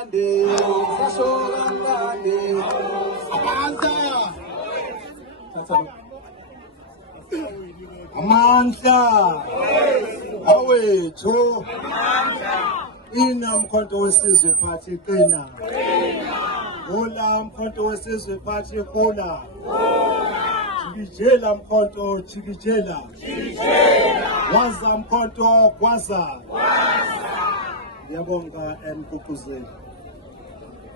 kamnandi, sasho kamnandi. Amandla awethu inamkhonto wesizwe phathi qina. Hola mkhonto wesizwe phathi hola. Chikijela mkhonto chikijela. Waza mkhonto kwaza. Ngiyabonga emgqugquzeli.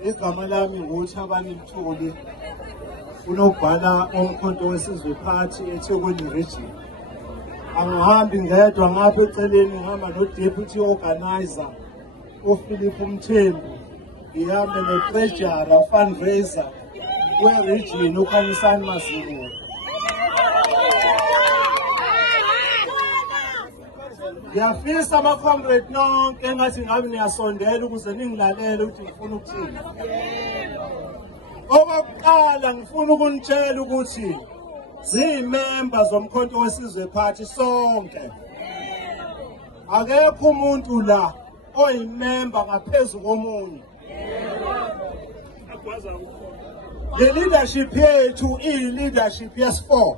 Igama lami nguThabani Mthuli. Unobhala omkhonto wesizwe phathi eThekwini region. Angihambi ngedwa ngapha eceleni ngihamba no-deputy organizer uPhilip Mthembu. Ngihambe no-treasurer fundraiser we-region uKhanyisani Mazibuko. Ngiyafisa ama-comrade nonke engathi ngabe niyasondela ukuze ningilalele ukuthi ngifuna ukuthini. Okokuqala ngifuna ukunitshela ukuthi ziyimemba zomkhonto wesizwe phathi sonke. Akekho umuntu la oyimemba ngaphezulu komunye. Le leadership yethu iyi-leadership yes4.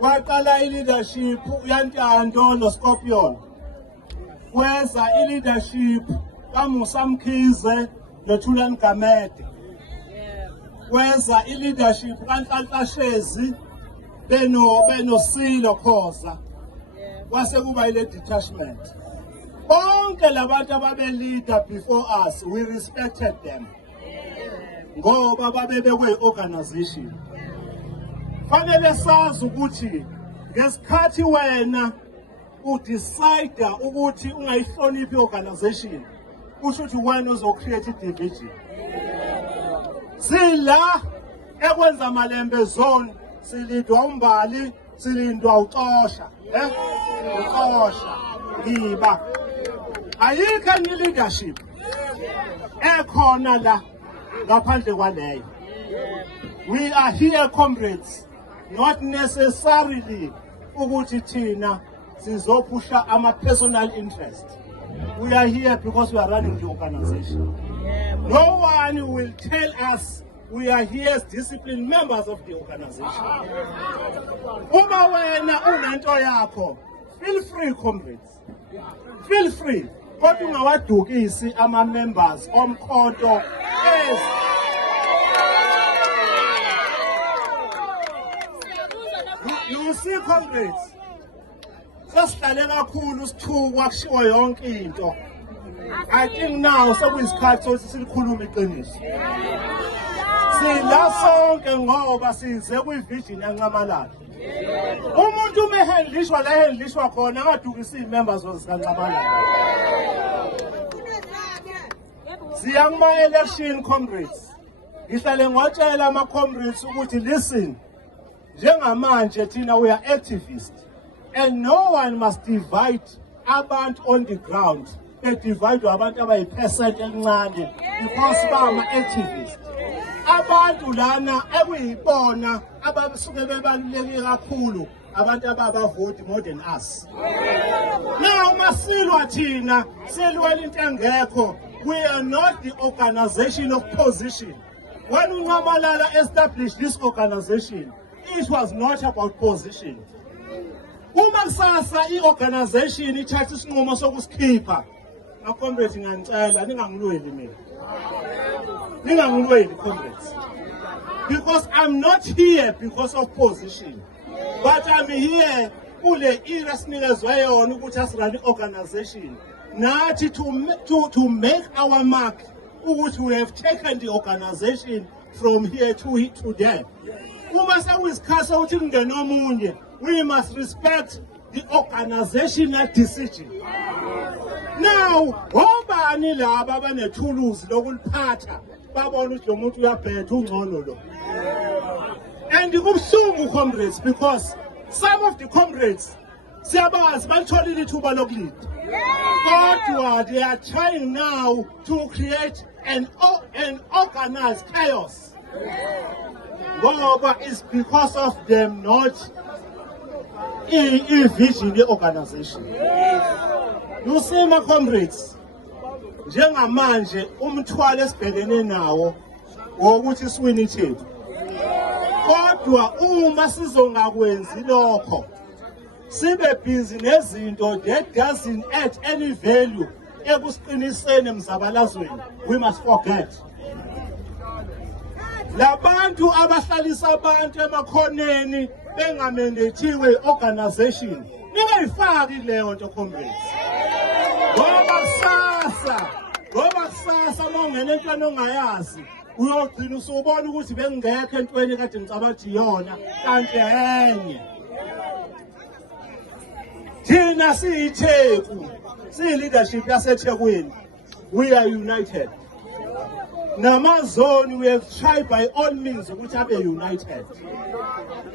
Waqala i-leadership uyaNtando noScorpion. Kweza i-leadership kaMusa Mkhize noThulan Gamede. Kweza i-leadership kaNhlanhla Shezi beno-Silo Khoza. Kwase kuba ile detachment. Bonke labantu ababe-leader before us, we respected them. Ngoba babebekwe organization. Fanele sazi ukuthi ngesikhathi wena udecide ukuthi ungayihloniphi organization, kusho ukuthi wena uzocreate division. Sila ekwenza Malembe zone silindwa uMbali, silindwa uXosha, uXosha ngiba. Ayikho enye leadership ekhona la ngaphandle kwaleyo. We are here, comrades, not necessarily ukuthi thina sizopusha ama-personal interest. We are here because we are running the organization. No one will tell us we are here as disciplined members of the organization. Uma wena unento yakho, feel free, comrades. Feel free. Kodwa ungawadukisi ama-members omkhonto You see, comrades, sasihlale kakhulu sithuka kushiwo yonke into. I think now sekuyisikhathi sokuthi silikhulume iqiniso. Sila sonke ngoba size kuyivision yaNcamalala. Umuntu umehendlishwa la ehendlishwa khona angadukisi iy'members zikaNcamalala. Siya kuma-election, comrades. Ngihlale ngwatshela ama-comrades ukuthi listen, njengamanje thina we are activists and no one must divide abantu on the ground. Divide abantu abayi-percent elincane because bama-activists. Abantu lana ekuyibona abasuke bebaluleke kakhulu abantu ababavoti more than us. Now masilwa thina silwela into engekho. We are not the organization of position. When uNcamalala established this organization, it was not about position. Uma kusasa i-organization ithatha isinqumo sokusikhipha, comrades ngiyanicela ningangilweli mina. Ningangilweli, comrades. Because I'm not here because of position, but I'm here kule era sinikezwe yona ukuthi asirun organization. Nathi to make our mark ukuthi we have taken the organization from here to there. Uma sekuyisikhathi ukuthi kungene omunye, we must respect the organizational decision. Now, obani laba abanethuluzi lokuliphatha babona ukuthi lo muntu uyabhetha ungcono lo. And kubuhlungu, comrades, because some of the comrades siyabazi balitholile ithuba lokulida. Kodwa they are trying now to create an organized chaos. Ngoba it's because of them not in vision the organization. You see, my comrades, njengamanje umthwalo esibhekene nawo wokuthi siwine itheku. Kodwa uma sizongakwenzi lokho, sibe busy nezinto that doesn't add any value ekusiqiniseni emzabalazweni, we must forget. Labantu abahlalisa abantu emakhoneni bengamendethiwe organization, ningayifaki leyo nto comrades. Ngoba kusasa mawungena entweni ongayazi, uyogcina usubona ukuthi bengekho entweni kade ngicabanga yona kanti enye. Thina siyitheku, siyi-leadership yaseThekwini, we are united. Namazoni, we have tried by all means ukuthi abe united.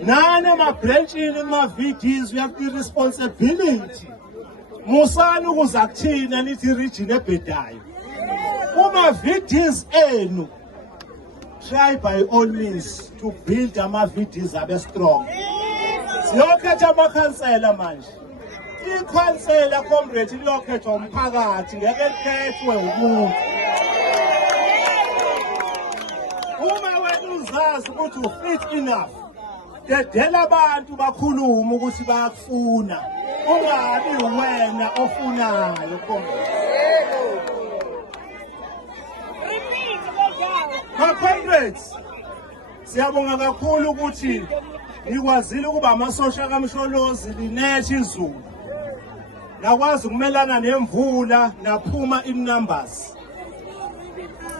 None ema-branchini, kuma-VDs, we have the responsibility. Musani ukuza kuthina nithi region ebhedayo. Kuma-VDs enu, try by all means to build ama-VDs abe strong. Siyokhetha amakhansela manje. Ikhansela comrade liyokhethwa umphakathi, ngeke likhethwe umuntu. Uma wena uzazi ukuthi ufit enough, dedela abantu bakhuluma ukuthi bayakufuna, ungabi wena ofunayo comrade. Comrades, siyabonga kakhulu ukuthi nikwazile ukuba amasosha kaMsholozi linethe izulu. Nakwazi ukumelana nemvula, naphuma in numbers.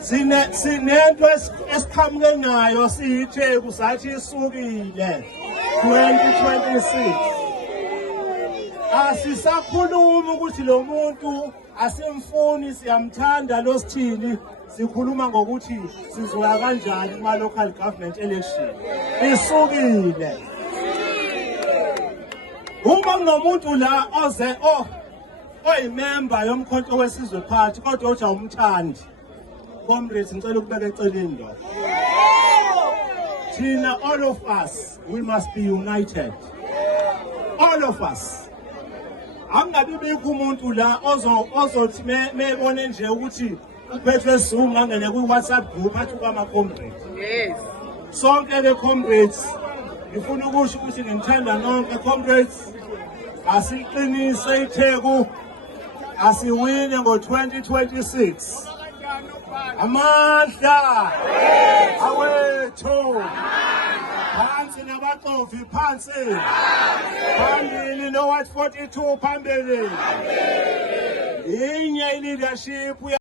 Sinento esiqhamuke nayo siyitheku sathi isukile 2026. Asisakhuluma ukuthi lo muntu asimfuni, siyamthanda lo sithini, sikhuluma ngokuthi sizoya kanjani kuma local government election. Isukile. Uma kunomuntu la oze oyimember yomkhonto wesizwe party kodwa uthi awumthandi, comrades ngicela ukubeka eceleni lo. Thina all of us, we must be united. All of us. Angabi bikho umuntu la ozothi mebone nje ukuthi uphethwe Zoom ngangene ku WhatsApp group athi kwama comrades. Yes. Sonke ke comrades, ngifuna ukusho ukuthi ngimthanda nonke comrades. Asiqinise itheku, asiwine ngo-2026. Amandla awethu, phansi nabaqovi phansi, phambili no-White 42 phambili, inye i-leadership